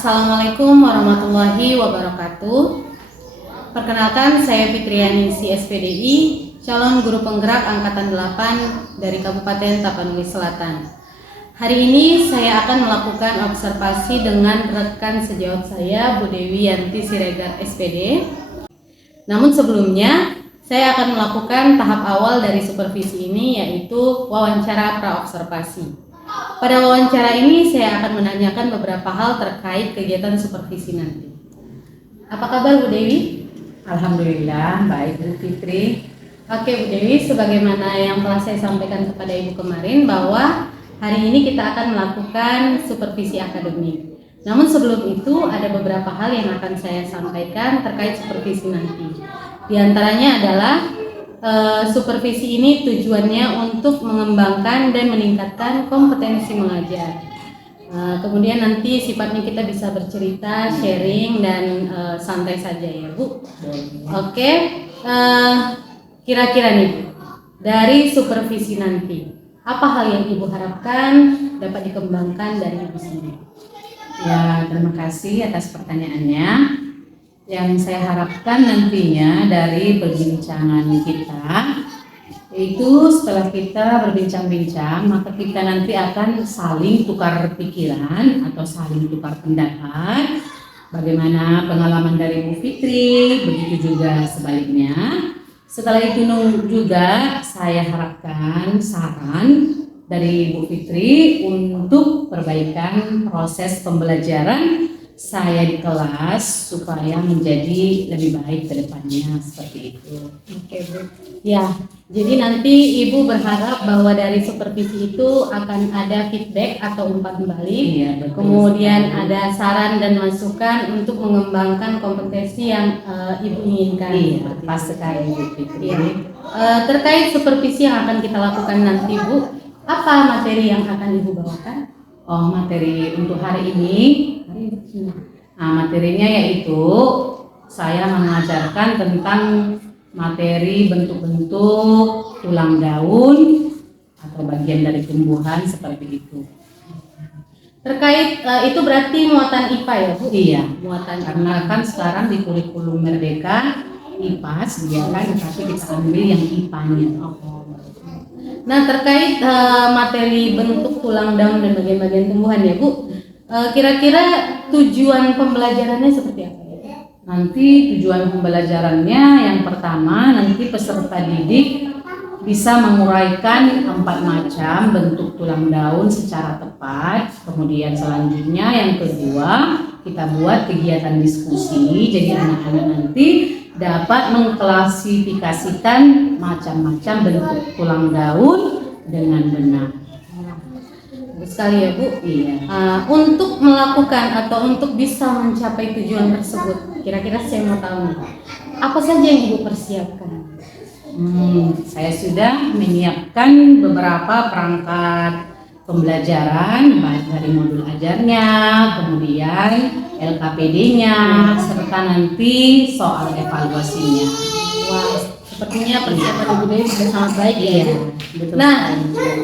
Assalamualaikum warahmatullahi wabarakatuh. Perkenalkan, saya Fitrianingsih SPDI, calon guru penggerak angkatan 8 dari Kabupaten Tapanuli Selatan. Hari ini saya akan melakukan observasi dengan rekan sejawat saya, Bu Dewi Yanti Siregar SPD. Namun sebelumnya, saya akan melakukan tahap awal dari supervisi ini, yaitu wawancara praobservasi. Pada wawancara ini saya akan menanyakan beberapa hal terkait kegiatan supervisi nanti. Apa kabar Bu Dewi? Alhamdulillah, baik Bu Fitri. Oke Bu Dewi, sebagaimana yang telah saya sampaikan kepada Ibu kemarin bahwa hari ini kita akan melakukan supervisi akademik. Namun sebelum itu ada beberapa hal yang akan saya sampaikan terkait supervisi nanti. Di antaranya adalah supervisi ini tujuannya untuk mengembangkan dan meningkatkan kompetensi mengajar. Kemudian nanti sifatnya kita bisa bercerita, sharing, dan santai saja ya Bu. Oke, kira-kira nih Bu, dari supervisi nanti, apa hal yang Ibu harapkan dapat dikembangkan dari Ibu sendiri? Ya, terima kasih atas pertanyaannya. Yang saya harapkan nantinya dari perbincangan kita itu setelah kita berbincang-bincang, maka kita nanti akan saling tukar pikiran atau saling tukar pendapat. Bagaimana pengalaman dari Bu Fitri, begitu juga sebaliknya. Setelah itu juga saya harapkan saran dari Bu Fitri untuk perbaikan proses pembelajaran saya di kelas supaya menjadi lebih baik ke depannya, seperti itu. Oke Bu. Ya, jadi nanti Ibu berharap bahwa dari supervisi itu akan ada feedback atau umpan balik. Iya, betul. Kemudian ada saran dan masukan untuk mengembangkan kompetensi yang Ibu inginkan. Iya, pas sekali Bu Fitri. Ya. Terkait supervisi yang akan kita lakukan nanti Bu, apa materi yang akan Ibu bawakan? Oh, materi untuk hari ini. Nah, materinya yaitu saya mengajarkan tentang materi bentuk-bentuk tulang daun atau bagian dari tumbuhan seperti itu. Terkait itu berarti muatan IPA ya Bu? Iya, muatan karena kan sekarang di kurikulum Merdeka IPA sediakan, tapi kita ambil yang IPA-nya. Nah, terkait materi bentuk tulang daun dan bagian-bagian tumbuhan ya Bu, kira-kira tujuan pembelajarannya seperti apa ya? Nanti tujuan pembelajarannya yang pertama, nanti peserta didik bisa menguraikan 4 macam bentuk tulang daun secara tepat. Kemudian selanjutnya yang kedua, kita buat kegiatan diskusi, jadi anak-anak nanti dapat mengklasifikasikan macam-macam bentuk tulang daun dengan benar. Bagus sekali ya Bu. Iya. Untuk melakukan atau untuk bisa mencapai tujuan tersebut, kira-kira saya mau tahu apa saja yang Ibu persiapkan? Saya sudah menyiapkan beberapa perangkat pembelajaran, baik dari modul ajarnya, kemudian LKPD-nya, serta nanti soal evaluasinya. Wah, sepertinya persiapan Ibu Dewi sudah sangat baik ya. Betul. Nah,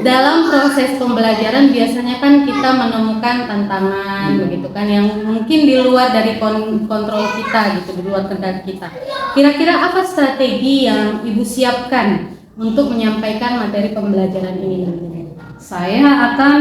dalam proses pembelajaran biasanya kan kita menemukan tantangan begitu kan yang mungkin di luar dari kontrol kita gitu, di luar kendali kita. Kira-kira apa strategi yang Ibu siapkan untuk menyampaikan materi pembelajaran ini nantinya? Saya akan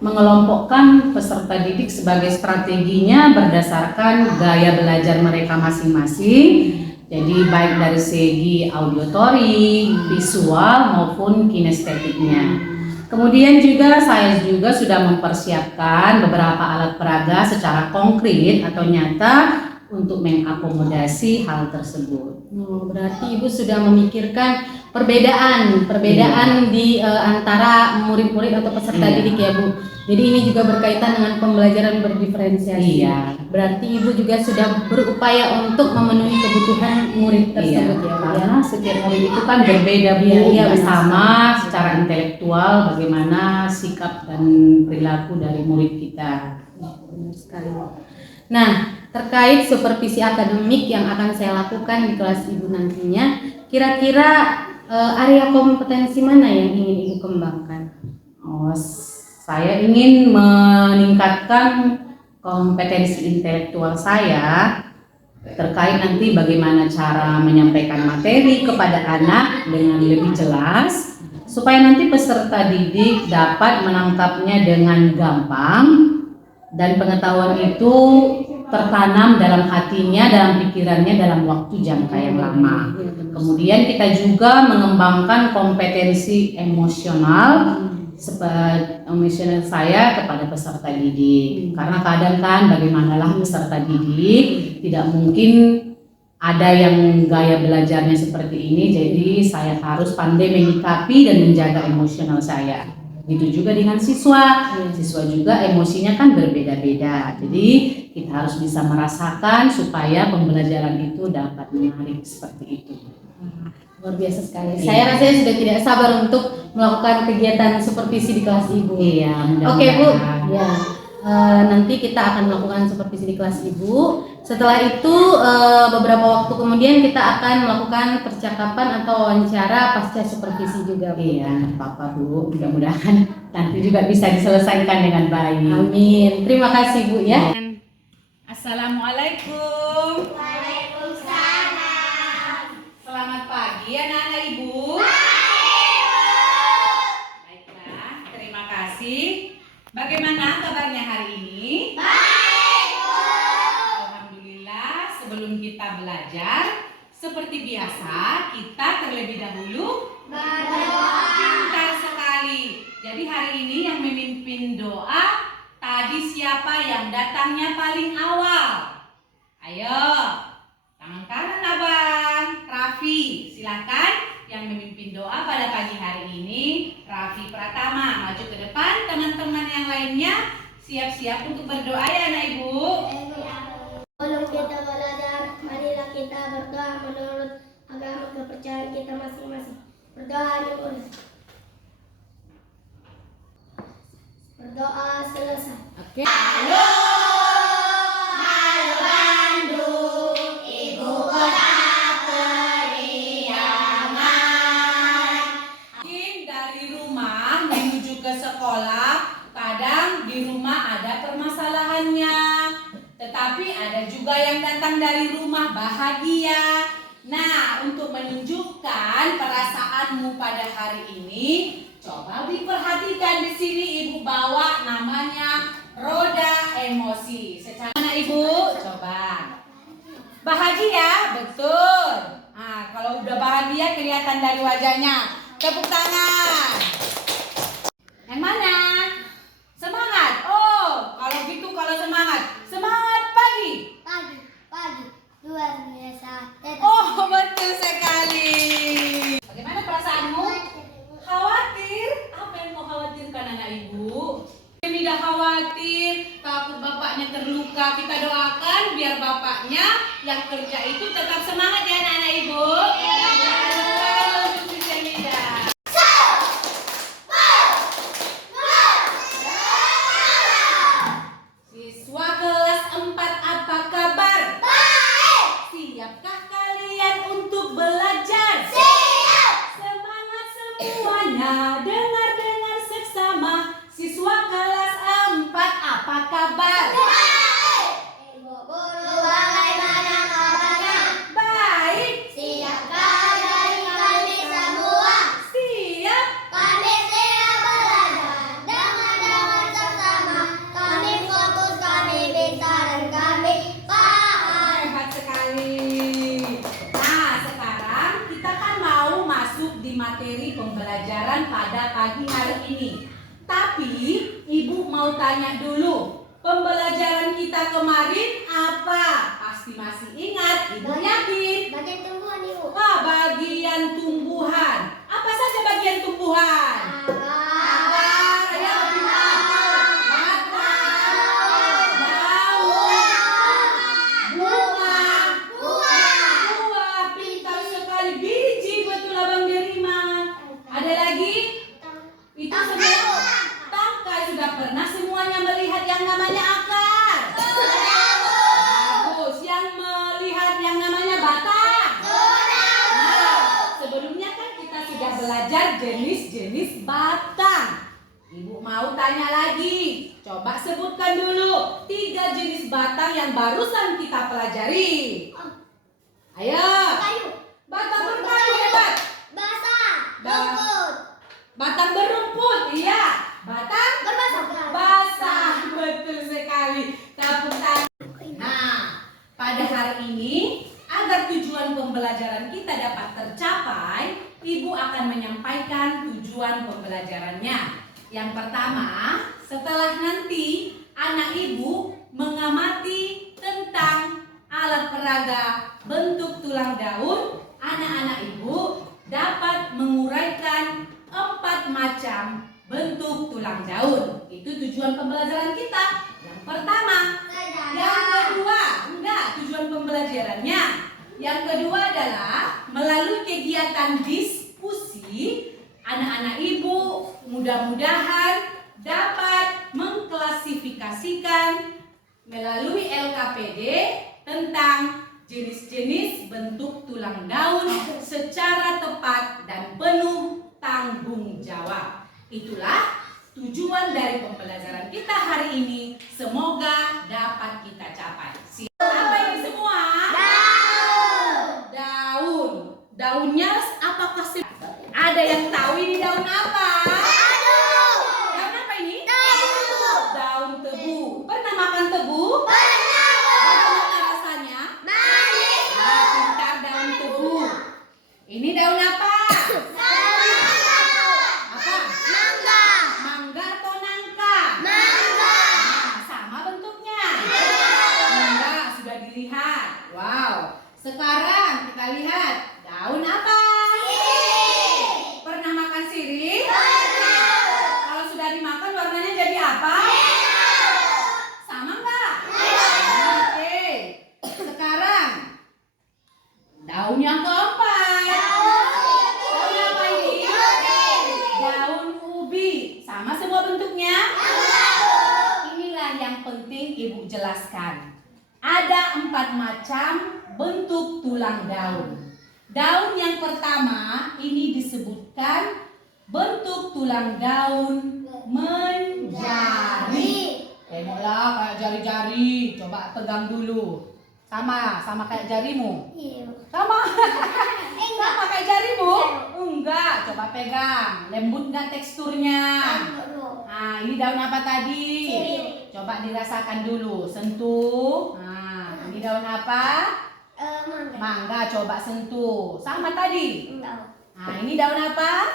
mengelompokkan peserta didik sebagai strateginya berdasarkan gaya belajar mereka masing-masing. Jadi baik dari segi auditory, visual maupun kinestetiknya. Kemudian juga saya sudah mempersiapkan beberapa alat peraga secara konkret atau nyata untuk mengakomodasi hal tersebut. Berarti Ibu sudah memikirkan perbedaan di antara murid-murid atau peserta didik ya Bu. Jadi ini juga berkaitan dengan pembelajaran berdiferensiasi. Iya. Berarti Ibu juga sudah berupaya untuk memenuhi kebutuhan murid tersebut ya Bu. Karena setiap murid itu kan berbeda Bu, sama secara intelektual bagaimana sikap dan perilaku dari murid kita. Benar sekali. Nah, terkait supervisi akademik yang akan saya lakukan di kelas Ibu nantinya, kira-kira area kompetensi mana yang ingin Ibu kembangkan? Saya ingin meningkatkan kompetensi intelektual saya terkait nanti bagaimana cara menyampaikan materi kepada anak dengan lebih jelas supaya nanti peserta didik dapat menangkapnya dengan gampang dan pengetahuan itu tertanam dalam hatinya, dalam pikirannya dalam waktu jangka yang lama. Kemudian kita juga mengembangkan kompetensi emosional emosional saya kepada peserta didik. Karena kadang kan bagaimanalah peserta didik tidak mungkin ada yang gaya belajarnya seperti ini, jadi saya harus pandai menyikapi dan menjaga emosional saya. Begitu juga dengan siswa juga emosinya kan berbeda-beda. Jadi kita harus bisa merasakan supaya pembelajaran itu dapat menarik seperti itu. Luar biasa sekali. Saya rasanya sudah tidak sabar untuk melakukan kegiatan supervisi di kelas Ibu. Iya, Oke Bu, ya. Nanti kita akan melakukan supervisi di kelas Ibu. Setelah itu beberapa waktu kemudian kita akan melakukan percakapan atau wawancara pasca supervisi juga Bu. Iya, apa-apa Bu. Mudah-mudahan nanti juga bisa diselesaikan dengan baik. Amin. Terima kasih Bu ya. Assalamualaikum. Selamat pagi anak-anak Ibu. Baiklah, terima kasih. Bagaimana kabarnya hari ini? Baik, Bu. Alhamdulillah, sebelum kita belajar, seperti biasa, kita terlebih dahulu berdoa. Pintar sekali. Jadi hari ini yang memimpin doa tadi siapa yang datangnya paling awal? Ayo, tangan kanan abang, Raffi, silakan yang memimpin doa pada pagi hari ini. Raffi Pratama, maju ke depan. Teman-teman yang lainnya siap-siap untuk berdoa ya anak Ibu. Sebelum kita belajar, marilah kita berdoa menurut agama kepercayaan kita masing-masing. Berdoa dimulai. Berdoa selesai. Oke. Mungkin dari rumah menuju ke sekolah, kadang di rumah ada permasalahannya. Tetapi ada juga yang datang dari rumah bahagia. Nah, untuk menunjukkan perasaanmu pada hari ini, coba diperhatikan di sini Ibu bawa namanya roda emosi. Secara mana Ibu? Coba. Bahagia, betul. Nah, kalau udah bahagia kelihatan dari wajahnya. Tepuk tangan. Yang mana? Semangat. Oh, kalau gitu kalau semangat. Semangat pagi. Pagi, luar biasa. Oh, betul sekali. Bagaimana perasaanmu? Khawatir? Apa yang kau khawatirkan anak Ibu? Tidak khawatir, takut bapaknya terluka. Kita doakan biar bapaknya yang kerja itu tetap semangat ya anak-anak Ibu. Siswa kelas 4 apa kabar? Baik. Siapkah kalian untuk belajar? Siap. Semangat semuanya, dengar-dengar seksama. Siswa kelas 4 apa kabar? Baik. Ibu guru bagaimana kabarnya? Baik. Siapkah dari kami semua? Siap. Kami siap belajar. Dengar-dengar bersama. Kami fokus, kami bisa dan kami paham. Hebat sekali. Nah, sekarang kita kan mau masuk di materi pembelajaran pada pagi hari ini. Tapi Ibu mau tanya dulu, pembelajaran kita kemarin apa? Pasti masih ingat, Ibu yakin? Bagian tumbuhan Ibu. Wah, bagian tumbuhan. Apa saja bagian tumbuhan? Akar, ya lebih tahu. Batang, daun, buah, pintar sekali. Biji, betul Abang Deriman. Ada lagi? Itu semua tangkai. Sudah pernah semuanya melihat yang namanya akar? Bagus. Yang melihat yang namanya batang? Nah, sebelumnya kan kita belajar jenis-jenis batang. Ibu mau tanya lagi. Coba sebutkan dulu 3 jenis batang yang barusan kita pelajari. Ayo. Kayu. Batang berkayu hebat. Basah. Rumput. Batang berumput, iya. Batang Berbasah. basah, betul sekali. Tepuk tangan. Nah, pada hari ini agar tujuan pembelajaran kita dapat tercapai, Ibu akan menyampaikan tujuan pembelajarannya. Yang pertama, setelah nanti anak Ibu mengamati tentang alat peraga bentuk tulang daun, anak-anak Ibu dapat menguraikan 4 macam bentuk tulang daun. Itu tujuan pembelajaran kita. Yang pertama. Yang kedua, tujuan pembelajarannya. Yang kedua adalah melalui kegiatan diskusi, anak-anak Ibu mudah-mudahan dapat mengklasifikasikan melalui LKPD tentang jenis-jenis bentuk tulang daun secara tepat dan penuh tanggung jawab. Itulah tujuan dari pembelajaran kita hari ini. Semoga dapat kita capai. Apa ini semua? Daun. Daunnya apakah ada yang tahu ini daun apa? Daun apa ini? Daun tebu. Pernah makan tebu? Bagaimana rasanya? Pintar daun tebu. Ini daun apa? Mangga atau nangka? Sama bentuknya. Mangga sudah dilihat. Wow. Sekarang kita lihat daun apa? Pernah makan sirih? Kalau sudah dimakan warnanya jadi apa? Sama enggak? Oke. Sekarang daun yang keempat. Daun apa ini? Daun ubi. Sama semua bentuknya? Inilah yang penting Ibu jelaskan. Ada 4 macam bentuk tulang daun. Daun yang pertama ini disebutkan bentuk tulang daun menjari. Tengoklah kayak jari-jari. Coba pegang dulu. Sama kayak jarimu. Sama kayak jarimu? Enggak. Coba pegang. Lembut enggak teksturnya? Nah, ini daun apa tadi? Coba dirasakan dulu. Sentuh. Nah, ini daun apa? Mangga. Coba sentuh. Sama tadi? Nah, ini daun apa?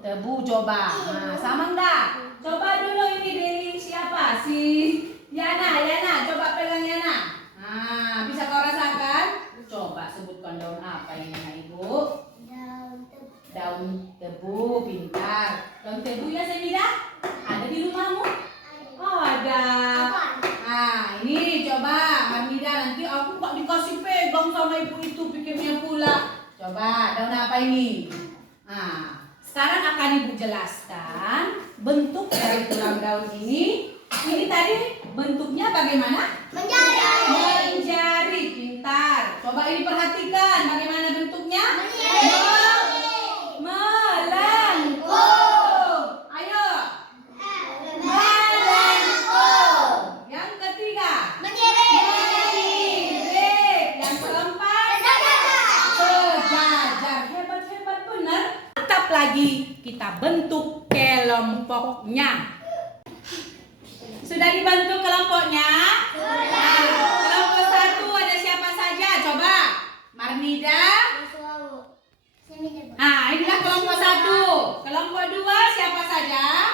Tebu. Coba. Nah, sama enggak? Coba dulu ini dari siapa? Si Yana. Coba pegang Yana. Nah, bisa kau rasakan? Coba sebutkan daun apa ini Anak Ibu? Daun tebu, pintar. Daun tebu ya Semida? Ada di rumahmu? Oh ada. Nah ini coba Hamida, nanti aku kok dikasih pegang sama ibu itu pikirnya pula. Coba daun apa ini? Nah sekarang akan Ibu jelaskan bentuk dari tulang daun ini. Ini tadi bentuknya bagaimana? Menjari, pintar. Coba ini perhatikan bagaimana bentuknya? Melengkung. Ayo. Melengkung. Yang ketiga. Menyirik. Yang keempat. Sejajar. Hebat benar. Tetap lagi kita bentuk kelompoknya. Sudah dibentuk kelompoknya? Nah, kelompok 1 ada siapa saja? Coba. Marnida. Nah, inilah kelompok 1. Kelompok 2 siapa saja?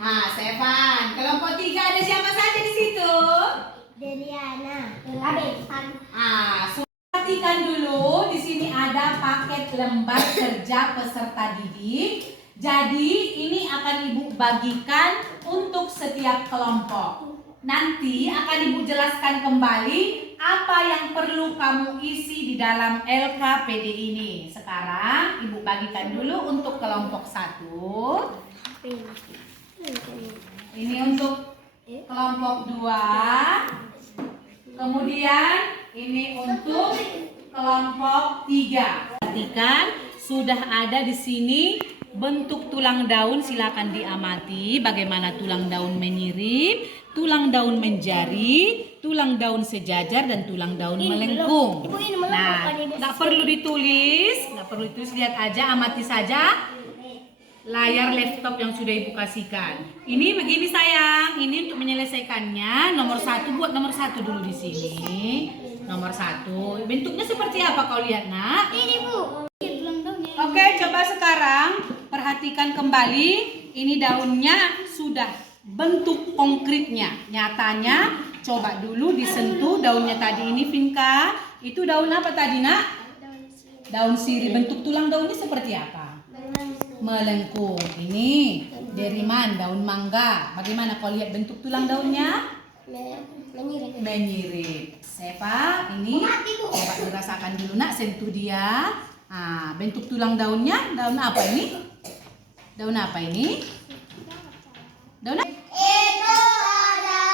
Nah, Sevan. Kelompok 3 ada siapa saja di situ? Ah, perhatikan dulu di sini ada paket lembar kerja peserta didik. Jadi ini akan Ibu bagikan untuk setiap kelompok. Nanti akan Ibu jelaskan kembali apa yang perlu kamu isi di dalam LKPD ini. Sekarang Ibu bagikan dulu untuk kelompok 1. Ini untuk kelompok 2. Kemudian ini untuk kelompok 3. Perhatikan sudah ada di sini Bentuk tulang daun silakan diamati bagaimana tulang daun menyirip, tulang daun menjari, tulang daun sejajar dan tulang daun melengkung. Nah, nggak perlu ditulis, lihat aja, amati saja layar laptop yang sudah ibu kasihkan. Ini begini sayang, ini untuk menyelesaikannya nomor 1 buat nomor 1 dulu di sini. Nomor 1, bentuknya seperti apa kau lihat nak? Ini Bu. Oke, coba sekarang perhatikan kembali. Ini daunnya sudah bentuk konkretnya. Nyatanya, coba dulu disentuh daunnya tadi ini, Vinka. Itu daun apa tadi nak? Daun sirih. Bentuk tulang daunnya seperti apa? Melengkung. Ini deriman, daun mangga. Bagaimana kau lihat bentuk tulang daunnya? Menyirip. Sepa, ini coba dirasakan dulu nak, sentuh dia. Nah, bentuk tulang daunnya, daun apa ini? Daun apa ini? Daun apa? Itu ada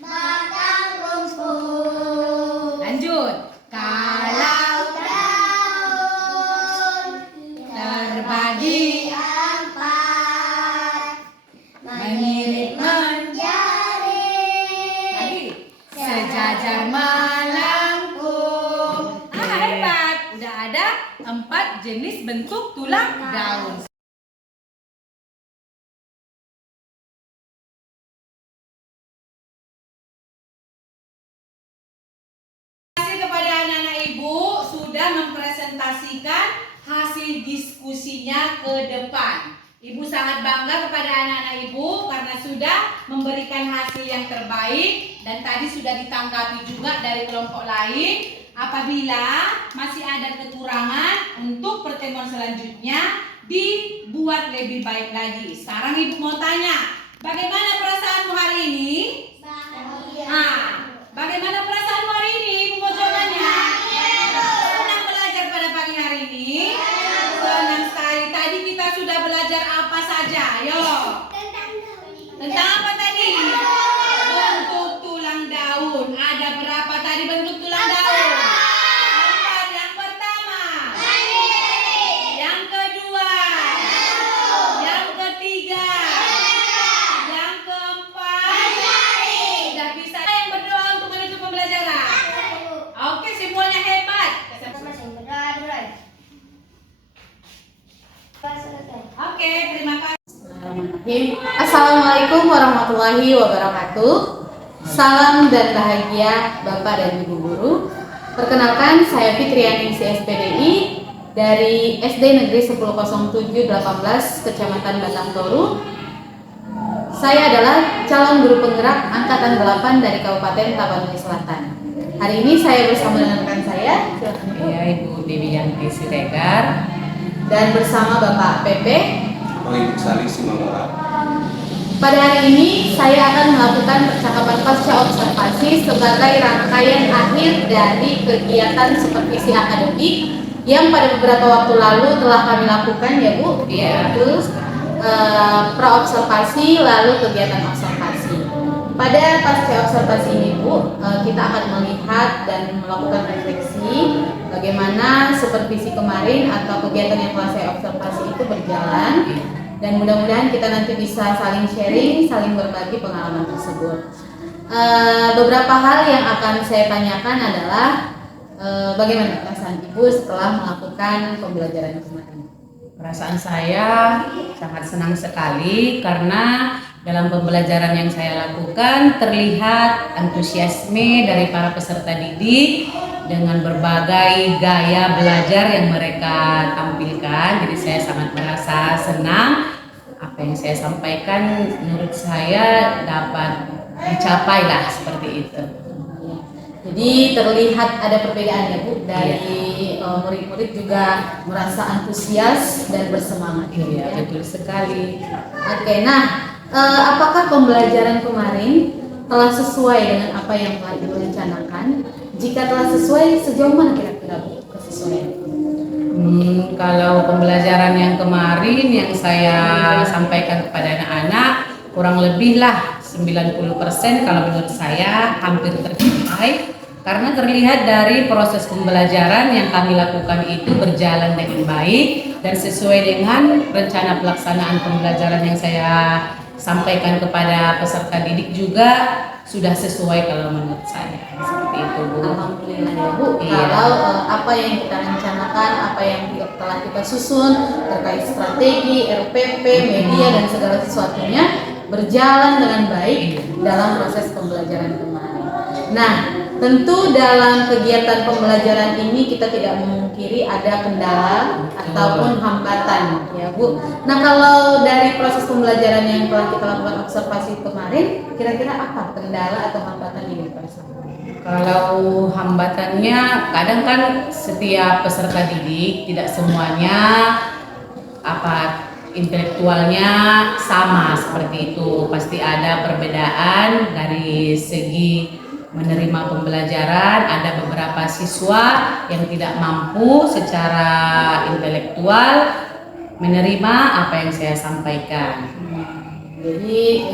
batang rumput. Lanjut. Kalau daun terbagi empat, menyirik menjadi lagi sejajar melengkung. Hebat. Udah ada 4 jenis bentuk tulang daun. Terima kasih kepada anak-anak ibu sudah mempresentasikan hasil diskusinya ke depan. Ibu sangat bangga kepada anak-anak ibu karena sudah memberikan hasil yang terbaik dan tadi sudah ditanggapi juga dari kelompok lain. Apabila masih ada kekurangan untuk pertemuan selanjutnya dibuat lebih baik lagi. Sekarang ibu mau tanya, bagaimana perasaanmu hari ini? Bagaimana perasaanmu hari ini? Ibu mau tanya. Senang belajar pada pagi hari ini? Senang sekali. Tadi kita sudah belajar apa saja? Ayo. Tentang apa tadi? Bentuk tulang daun. Ada berapa tadi bentuk tulang daun? 4. Yang pertama. Yang kedua. Yang ketiga. Yang keempat. Sudah bisa yang berdoa untuk menutup pembelajaran. Oke, semuanya hebat. Oke, terima kasih. Assalamualaikum warahmatullahi wabarakatuh. Salam dan bahagia Bapak dan Ibu guru. Perkenalkan, saya Fitrianingsi SPDI dari SD Negeri 100718 Kecamatan Batang Toru. Saya adalah calon guru penggerak angkatan 8 dari Kabupaten Tapanuli Selatan. Hari ini saya bersama dengan rekan saya, Ya, Ibu Dewi Yanti Siregar. dan bersama Bapak Pepe. Ibu Sali Simamora. Pada hari ini saya akan melakukan percakapan pasca observasi sebagai rangkaian akhir dari kegiatan supervisi akademik yang pada beberapa waktu lalu telah kami lakukan ya Bu, yaitu pra-observasi lalu kegiatan observasi. Pada pasca observasi ini Bu, kita akan melihat dan melakukan refleksi bagaimana supervisi kemarin atau kegiatan yang telah saya observasi itu berjalan. Dan mudah-mudahan kita nanti bisa saling sharing, saling berbagi pengalaman tersebut. Beberapa hal yang akan saya tanyakan adalah bagaimana perasaan Ibu setelah melakukan pembelajaran kemarin? Perasaan saya sangat senang sekali karena dalam pembelajaran yang saya lakukan terlihat antusiasme dari para peserta didik dengan berbagai gaya belajar yang mereka tampilkan. Jadi saya sangat merasa senang, apa yang saya sampaikan menurut saya dapat dicapai lah seperti itu. Jadi terlihat ada perbedaan ya Bu, dari murid-murid juga merasa antusias dan bersemangat. Iya, betul sekali. Oke, nah apakah pembelajaran kemarin telah sesuai dengan apa yang telah Ibu rencanakan? Jika telah sesuai, sejauh mana kira-kira Bu kesesuaian? Kalau pembelajaran yang kemarin yang saya sampaikan kepada anak-anak kurang lebih lah 90% kalau menurut saya hampir tercapai. Karena terlihat dari proses pembelajaran yang kami lakukan itu berjalan dengan baik dan sesuai dengan rencana pelaksanaan pembelajaran yang saya sampaikan kepada peserta didik juga sudah sesuai kalau menurut saya. Seperti itu, Bu. Alhamdulillah ya Bu. Iya. Kalau apa yang kita rencanakan, apa yang telah kita susun terkait strategi, RUPP, media dan segala sesuatunya berjalan dengan baik dalam proses pembelajaran kemarin. Nah, tentu dalam kegiatan pembelajaran ini kita tidak memungkiri ada kendala ataupun hambatan ya Bu. Nah, kalau dari proses pembelajaran yang telah kita lakukan observasi kemarin, kira-kira apa kendala atau hambatan yang dirasakan? Kalau hambatannya kadang kan setiap peserta didik tidak semuanya intelektualnya sama seperti itu. Pasti ada perbedaan dari segi menerima pembelajaran. Ada beberapa siswa yang tidak mampu secara intelektual menerima apa yang saya sampaikan. Jadi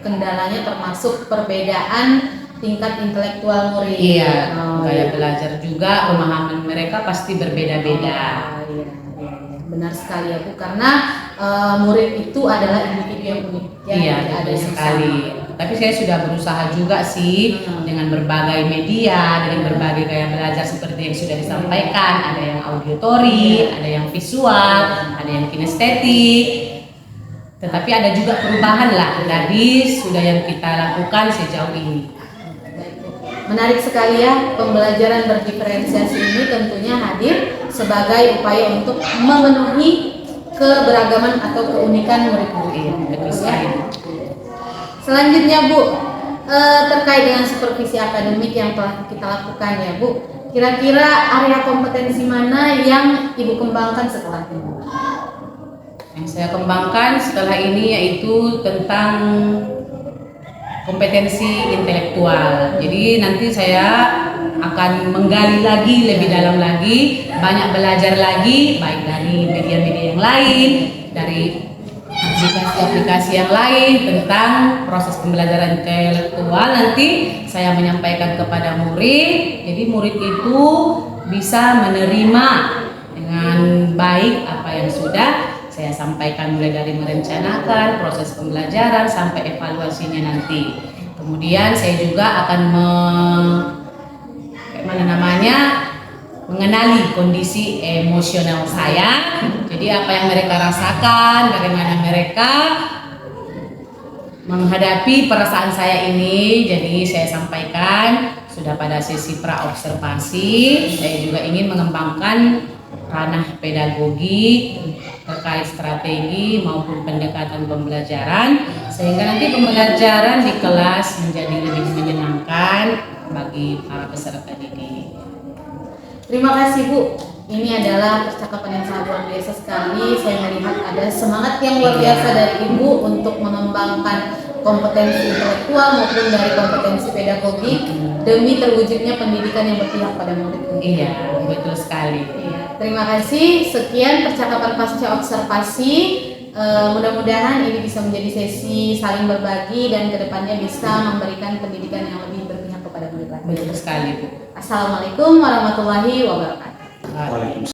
kendalanya termasuk perbedaan tingkat intelektual murid. Iya, iya. gaya belajar juga, pemahaman mereka pasti berbeda-beda. Iya. Benar sekali ya Bu, karena murid itu adalah individu yang unik. Iya, tidak ada betul yang sekali. sama. Tapi saya sudah berusaha juga sih dengan berbagai media, dengan berbagai gaya belajar seperti yang sudah disampaikan. Ada yang auditory, ada yang visual, ada yang kinestetik. Tetapi ada juga perubahan lah dari sudah yang kita lakukan sejauh ini. Menarik sekali ya, pembelajaran berdiferensiasi ini tentunya hadir sebagai upaya untuk memenuhi keberagaman atau keunikan murid-murid. Betul sekali. Selanjutnya Bu, terkait dengan supervisi akademik yang telah kita lakukan ya Bu, kira-kira area kompetensi mana yang Ibu kembangkan setelah ini? Yang saya kembangkan setelah ini yaitu tentang kompetensi intelektual. Jadi nanti saya akan menggali lagi lebih dalam lagi, banyak belajar lagi, baik dari media-media yang lain, dari aplikasi-aplikasi yang lain tentang proses pembelajaran intelektual. Nanti saya menyampaikan kepada murid, jadi murid itu bisa menerima dengan baik apa yang sudah saya sampaikan, mulai dari merencanakan proses pembelajaran sampai evaluasinya nanti. Kemudian saya juga akan mengenali kondisi emosional saya. Jadi apa yang mereka rasakan, bagaimana mereka menghadapi perasaan saya ini. Jadi saya sampaikan sudah pada sesi pra-observasi. Saya juga ingin mengembangkan ranah pedagogi terkait strategi maupun pendekatan pembelajaran, sehingga nanti pembelajaran di kelas menjadi lebih menyenangkan bagi para peserta didik. Terima kasih Bu. Ini adalah percakapan yang sangat luar biasa sekali. Saya melihat ada semangat yang luar biasa dari Ibu untuk mengembangkan kompetensi intelektual maupun dari kompetensi pedagogik demi terwujudnya pendidikan yang berpihak pada murid. Iya, betul sekali. Iya. Terima kasih. Sekian percakapan pasca observasi. Mudah-mudahan ini bisa menjadi sesi saling berbagi dan kedepannya bisa memberikan pendidikan yang lebih berpihak kepada murid. Betul sekali, Bu. Assalamualaikum warahmatullahi wabarakatuh. Waalaikumsalam.